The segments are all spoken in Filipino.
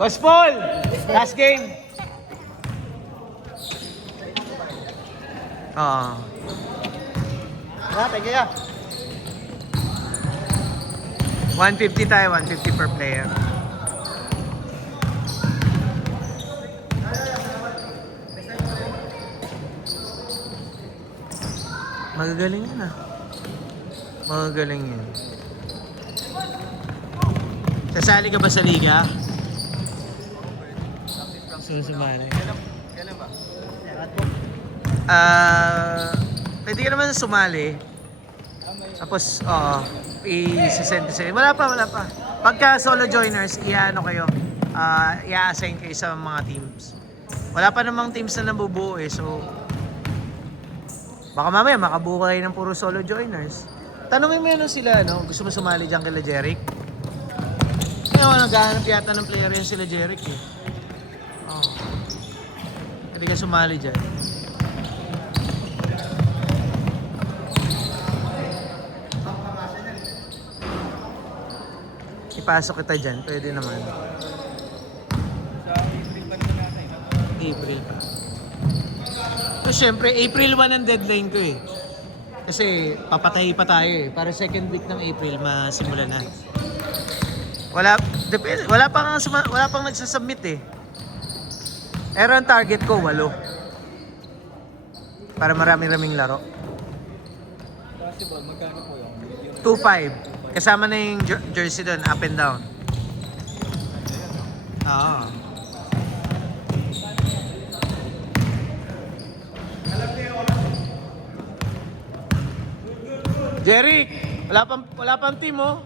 Boss Paul! Last game. Oo. Thank you ya. 150 tayo, 150 per player. Magagaling yun ah. Magagaling yun. Sasali ka ba sa liga? Sumali. Kailan ba? Pwede ka naman sumali. Tapos, oo, i-send ko sa'yo. Wala pa. Pagka solo joiners, i-ano kayo, i-assign kayo sa mga teams. Wala pa namang teams na nabubuo eh, so baka mamaya makabuo kayo ng puro solo joiners. Tanungin mo yun sila, no? Gusto mo sumali dyan kila Jeric? Ngayon, naghahanap yata ng player yan sila Jeric eh. Oo. Pwede ka sumali dyan. Ipasok kita dyan, pwede naman. Sa April pa naman natin. April pa. So syempre, April 1 ang deadline ko eh. Kasi papatay pa tayo eh. Para second week ng April, masimula na. Wala pang nagsasubmit eh. Pero ang target ko, 8. Para marami-raming laro. Basketball, magkano po yun? 2.5. Kasama na yung jersey doon, up and down. Oo. Jeric, wala pang team oh.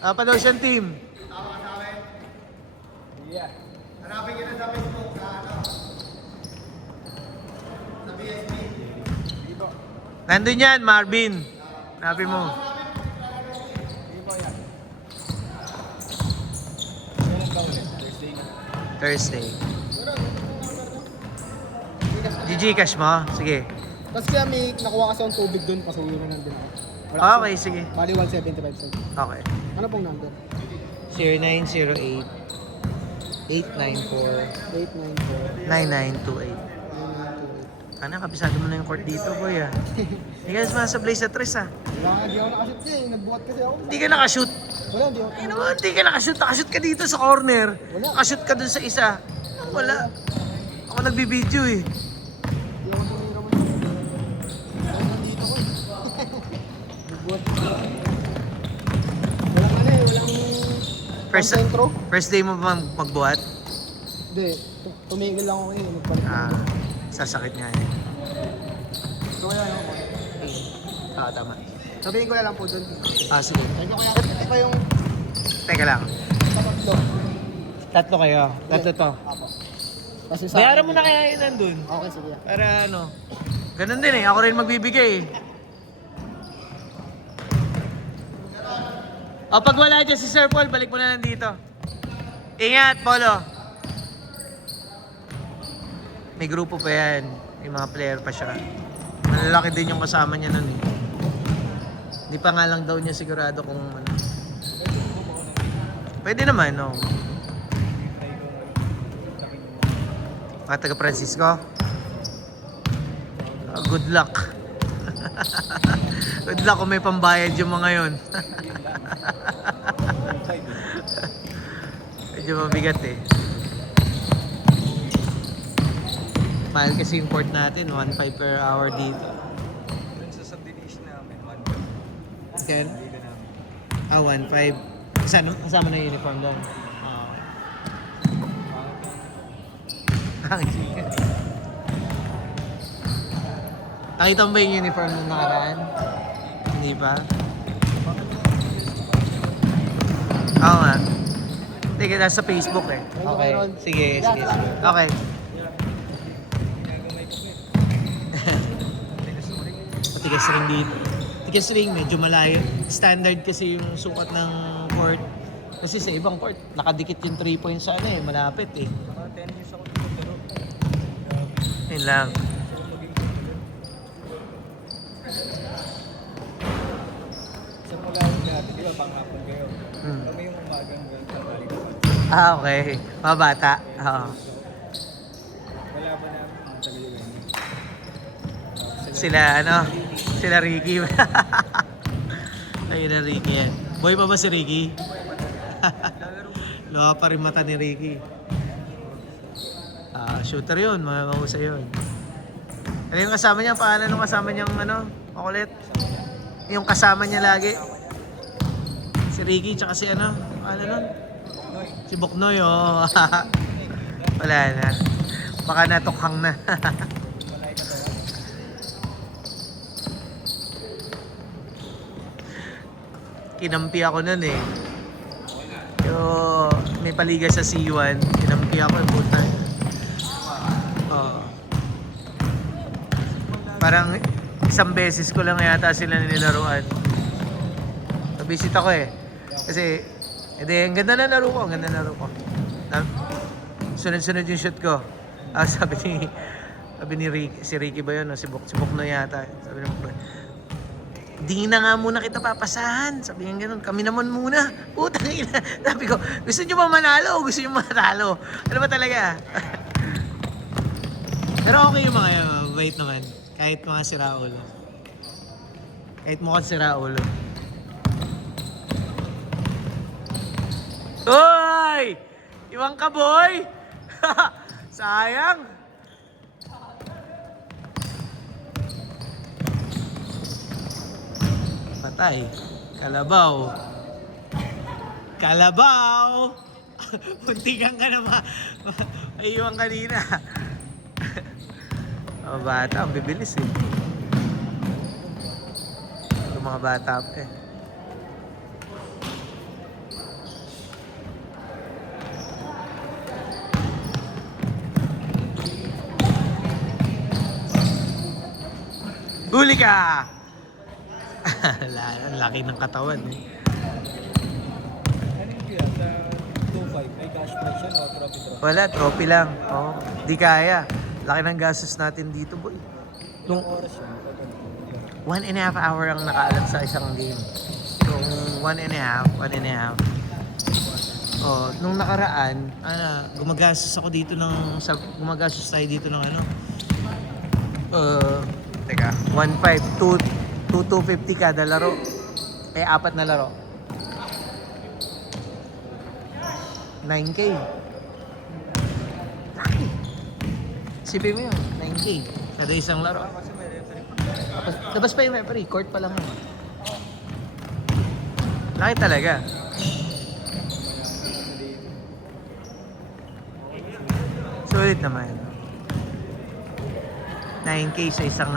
Wala pa daw siyang team. Tama sa akin. Yeah. Hanapin kita sa Facebook sa ano? Sa BSB. Dito. Nandun yan, Marvin. Hanapin mo. Dito yan. Kailan ba ulit? Thursday. Gcash mo? Sige. Tapos kaya may nakuha kasi akong tubig doon, pasuyo na nandun ako. Okay, sige. Bali 175 cents. Okay. Ano pong number? 0908 894 894 9928. Ano, kabisado mo na yung court dito, boy ah. Hindi ka sumasablay sa tres ah. Wala nga, di ako nakashoot niya eh. Nagbuhat kasi ako. Hindi ka nakashoot. Wala, di ako. Ay naman, hindi ka nakashoot. Nakashoot ka dito sa corner. Wala. Nakashoot ka dun sa isa. Wala. Ako nagbibideo eh. Di ako tumira mo yun. Dahil nandito ko eh. Nagbuhat kasi ako. Walang ano eh, walang concentro. First day mo ba magbuhat? Hindi, tumigil lang ako eh. Nagpalit ako. Sasakit nga eh. So kaya ano ko. Tama. Sabihin ko na lang po doon. Sige. Sabi ko kaya, ito yung Teka lang. tatlo. Tatlo kayo. Tatlo to. Apo. Kasi sa Bayaran mo na kaya yun nandun. Okay, sige. Para ano. Ganun din eh. Ako rin magbibigay eh. O pag wala dyan si Sir Paul, balik mo na nandito. Ingat, Polo. May grupo pa yan. May mga player pa siya. Malalaki din yung kasama niya nun eh. Hindi pa nga lang daw niya sigurado kung ano. Pwede naman, no? Mga taga Francisco? Good luck. Good luck kung may pambayad yung mga yon. Medyo mabigat eh. Mahal kasi yung port natin, 1.5 per hour dito. Dun sa subdivision namin, 1 Ken? liga namin. 1.5. Kasama na yung uniform doon. Nakita mo ba yung uniform nung nakaraan? Hindi pa? Oo nga. Hindi ka nasa Facebook eh. Okay. Sige. Okay. Matigas ring dito. Matigas ring, medyo malayo. Standard kasi yung sukat ng court. Kasi sa ibang court, nakadikit yung 3 points sa ano eh, malapit eh. Mga 10 years ako dito pero Yun lang. sa mula yung dati, di ba, panghapon kayo. Hmm. Alam mo yung Dalagang galing pa. Ah, okay. Mga bata. Oo. Wala ba namin ang tagal yun? Sila, sila Ricky. Ayun na Ricky yan. Boy pa ba si Ricky? Luha pa rin mata ni Ricky. Shooter yun, mga mahusay yun. Ano yung kasama niya? Paano nung kasama niyang makulit? Yung kasama niya lagi. Si Ricky, tsaka si ano nun? Si Boknoy, oh. Wala na. Baka natukhang na. Kinampi ako nun eh. May paliga sa C1. Kinampi ako yung puta. Parang isang beses ko lang yata sila nilaruan. Nabisit ako eh. Kasi, ang ganda na laro ko. Ang ganda na laro ko. Sunod-sunod yung shoot ko. Sabi ni Ricky, si Ricky ba yun? O si Bok na yata. Sabi ni Bok, di na nga muna kita papasahan. Sabi nga ganun, kami naman muna. Putang ina. Sabi ko, gusto nyo ba manalo o gusto nyo matalo? Ano ba talaga? Pero okay yung mga wait naman. Kahit mga siraulo. Kahit mukhang siraulo. Hoy! Iwan ka, boy! Sayang! Patay. Kalabaw. Kalabaw! Muntikan ka na maiiwan kanina. Mga bata, ang bibilis eh. Yung mga bata pa eh. Huli ka! Ang laki ng katawan eh. Ano yung kaya sa 2.5? May cash prize yan o trophy? Wala, trophy lang. Oh, di kaya. Laki ng gastos natin dito, boy. Ilang oras yun? 1.5 hour ang nakaalat sa isang game. Yung 1.5. Oh, nung nakaraan, gumagastos tayo dito ng teka, 1.5, 250 kada laro. 4 na laro. 9K. Laki. Sipin mo yun, 9K. Kada isang laro. Labas pa yung referee, court pa lang yun. Laki talaga. Sulit naman. 9K sa isang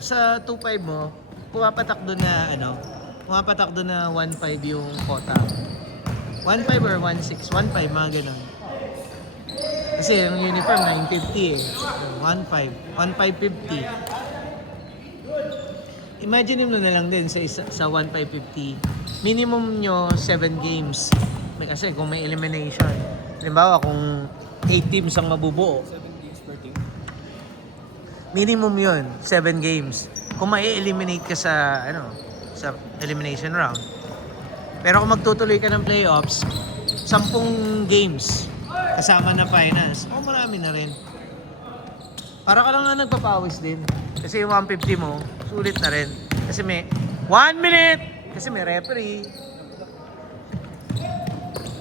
sa 2.5 mo, pumapatak doon na 1.5 yung quota. 1.5 or 1.6, 1.5 mga ganun. Kasi yung uniform 950 eh. 1.5, 1.550. Imagine mo na lang din sa 1.550. Minimum nyo 7 games. Kasi kung may elimination. Halimbawa kung 8 teams ang mabubuo. 7 games per team? Minimum yun, 7 games. Kung mai-eliminate ka sa elimination round. Pero kung magtutuloy ka ng playoffs, 10 games kasama na finals. Marami na rin. Para ka lang nga nagpapawis din. Kasi yung 150 mo, sulit na rin. Kasi may 1 minute! Kasi may referee.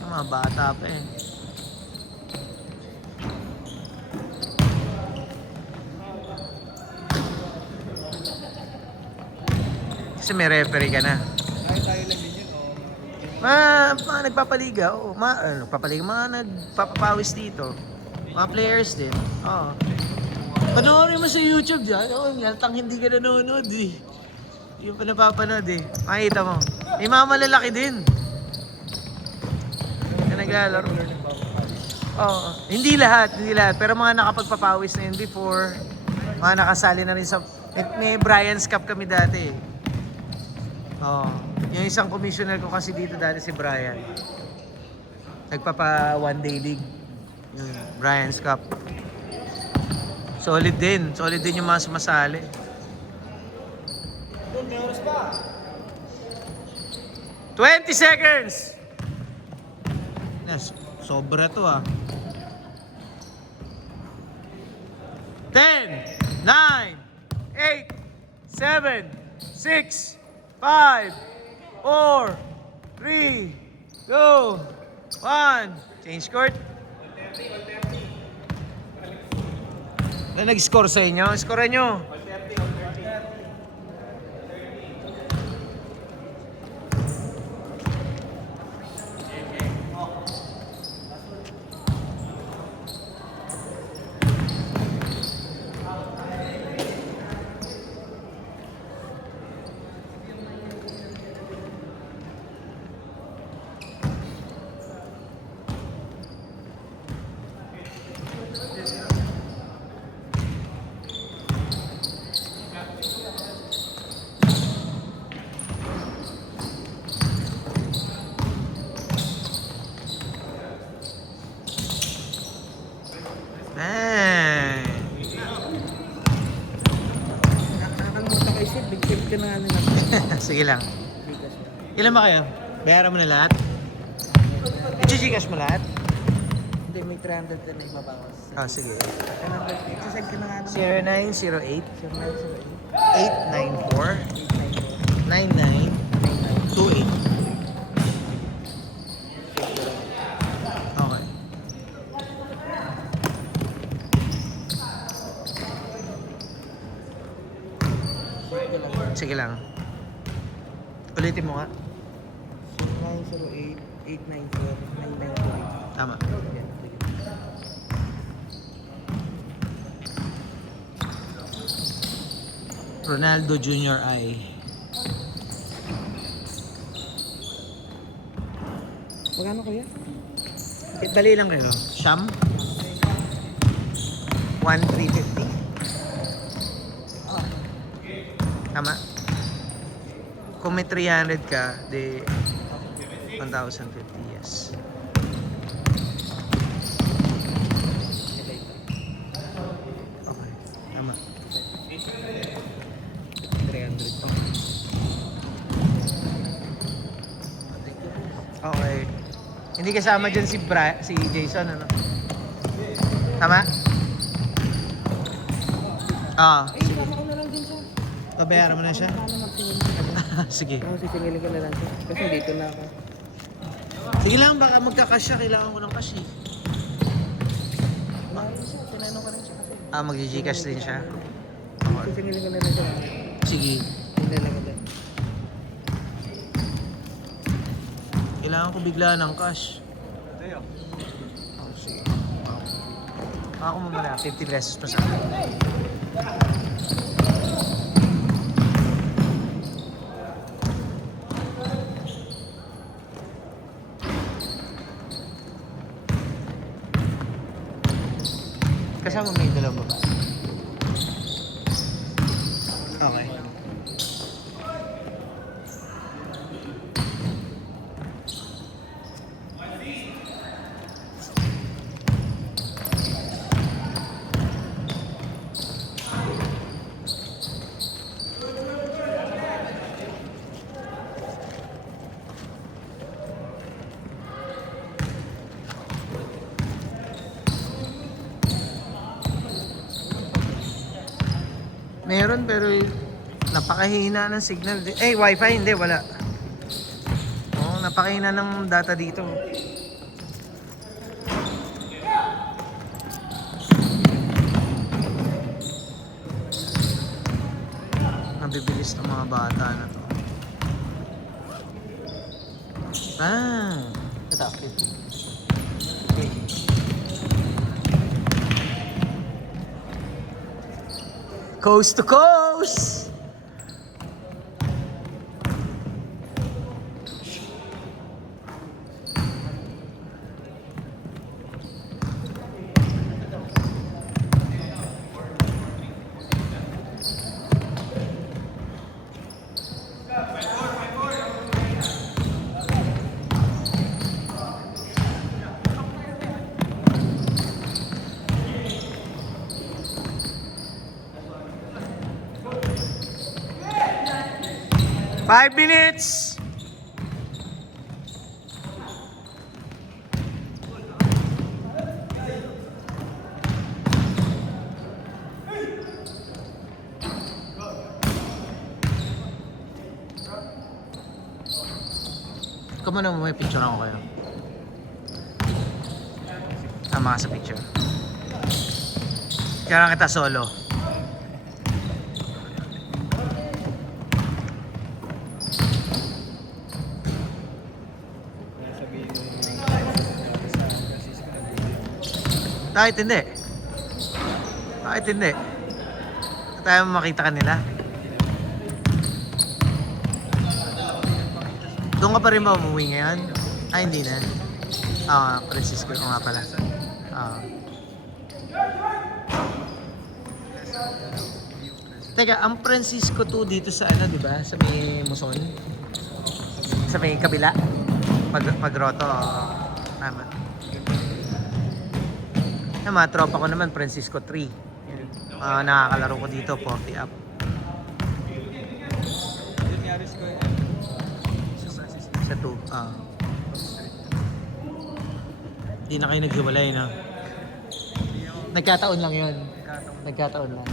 Mga bata pa eh. Kasi may referee ka na. Tayo lang din yun o? Mga nagpapaliga, nagpapaliga, mga nagpapapawis dito. Mga players din, oo. Panoorin mo sa YouTube dyan, yaltang hindi ka nanonood eh. Hindi pa napapanood eh. Makita mo. May mga malalaki din. Na naglalaro. Oo. Hindi lahat. Pero mga nakapagpapawis na yun before. Mga nakasali na rin sa... May Brian's Cup kami dati eh. Oo. Yung isang commissioner ko kasi dito dati si Brian. Nagpapa one day league. Yung Brian's Cup. Solid din yung mga sumasali. Doon, may oras pa. 20 seconds! Sobra to ah. 10, 9, 8, 7, 6, 5, 4, 3, 2, 1. Change court. Na nag-score sa inyo? Score nyo. Ay. Nakakalimutan ko isip, big tip ka na nga nila. Sige lang. Ilan ba kayo? Bayaran mo na lahat? I-gcash mo lahat? Hindi, may 300 na ibabawas. Ah, sige. Isasend ka na nga nila. 0908 894 894 9928. Okay. Sige lang. Ulitin mo nga. 908-894-9928. Tama. Yan, sige. Ronaldo Jr. I. Magkano kuya? Dali lang kayo. Sham? 1,350. Tama? Kung may 300 ka, di 1,050, yes. Okay, tama. 300 pa. Okay. Hindi kasama dyan si Jason, ano? Tama? Ah, Eh, sama ko na lang din siya. babayaran mo na siya? Paano magsingilin ka na? Sige. Ako sisingilin ko na lang siya. Kasi dito na ako. Sige lang, baka magka-cash siya. Kailangan ko ng cash eh. Wala rin siya. Tinanong ko rin siya kasi. Ah, mag-gcash din siya. Sisingilin ko na lang siya. Sige. Hindi lang ako dyan. Kailangan ko bigla ng cash. Oh, sige. Ako mo muna, 50 pesos pa sa akin. Kasama mo yung dalawang baba. Okay. Meron pero napakahina ng signal. Wifi hindi, wala. Oo, napakahina ng data dito. Nabibilis ng mga bata na to. Ah, ito, 50. Okay. Coast to coast! 5 minutes! Come on, may picture ako kayo. Tama ka sa picture. Kaya kita solo. Sabihin mo Bakit hindi? Bakit hindi? Tayo makita kanila. Doon ka pa rin ba umuwi ngayon? Ay, hindi na. Francisco ko nga pala. Teka, ang Francisco 2 dito sa ano, di ba? Sa may Muson? Sa may kabila? Pagroto. Tama. Yung mga tropa ko naman, Francisco 3. Nakakalaro ko dito, 40 up. Sa 2. Hindi na kayo naghiwalay, no? Nagkataon lang yun. Nagkataon lang.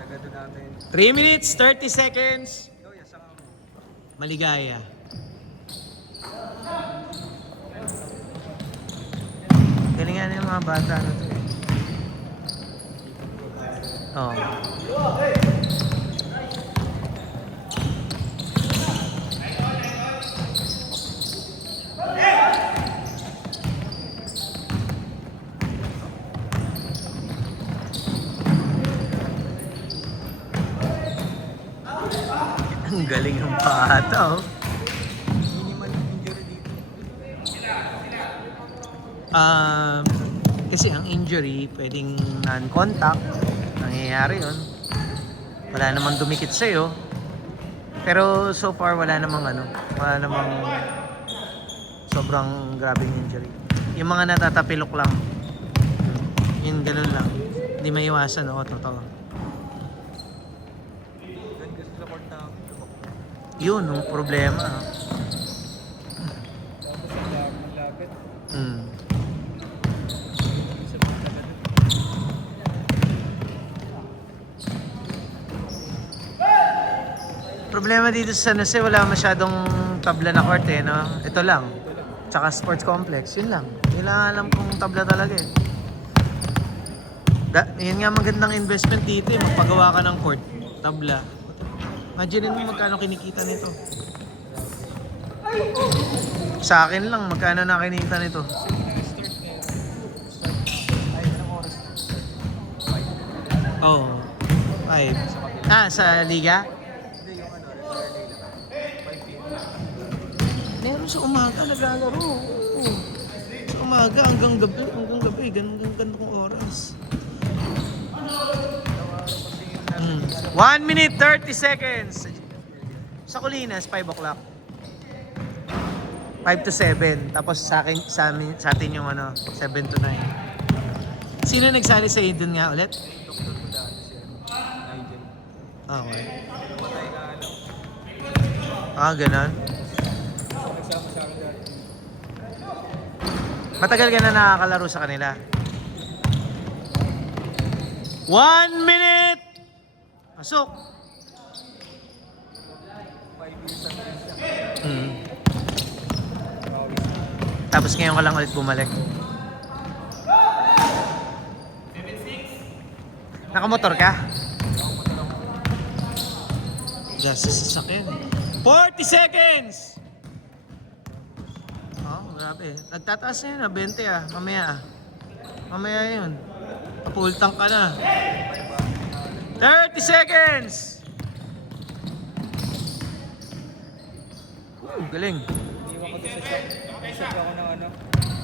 Tagado namin. 3 minutes, 30 seconds. Maligaya. Galingan yung mga bata na to eh. Oo. Ang galing ng bata, oh. Minimal injury dito. Kasi ang injury, pwedeng non-contact. Nangyayari yun. Wala namang dumikit sa'yo. Pero so far, wala namang sobrang grabing injury. Yung mga natatapilok lang. Yung ganun lang. Hindi maiwasan, oo, totoo. Doon kasi sa court na Yun, yung problema. tapos ang dami ng lagat. Mm. Isa pa tagado. Problema dito sa San Jose, wala masyadong tabla na court eh, no? Ito lang. Tsaka sports complex, yun lang. Yun lang alam kong tabla talaga eh. Yun nga magandang investment dito eh, magpagawa ka ng court, tabla. Imagine mo magkano kinikita nito. Sa akin lang, magkano na kinikita nito. Ay, anong oras na? Oh, 5. Sa liga? Hindi, yung ano, regular day lang. 5 p.m. Meron sa umaga naglalaro. Oo. Sa umaga hanggang gabi, ganun kong oras. 1 minute 30 seconds. Sa Colinas 5 o'clock. 5 to 7. Tapos sa atin yung 7 to 9. Sino nagsali sa doon nga ulit? Doktor ko dati siya. Nigel. Okay. Patay ka ano. Ganun. Nagsama sa akin dati. Matagal ka na nakakalaro sa kanila. 1 minute! Pasok! 5 years ang siya. Tapos ngayon ka lang ulit bumalik. Nakamotor ka? Just sa sasakyan. 40 seconds! Grabe. Nagtataas na yun 20 Mamaya Mamaya yun. Full tank ka na. 30 seconds! Galing. Iwan ko to sa shop. Shop ako ng ano.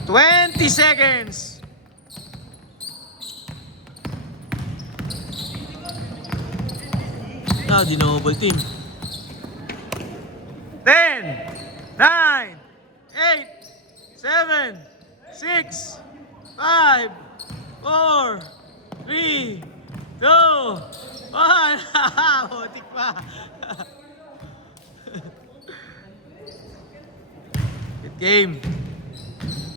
20 seconds! Di double team. 10, 9, 8, 7, 6, 5, 4, 3, 2, Butik pa. Good game.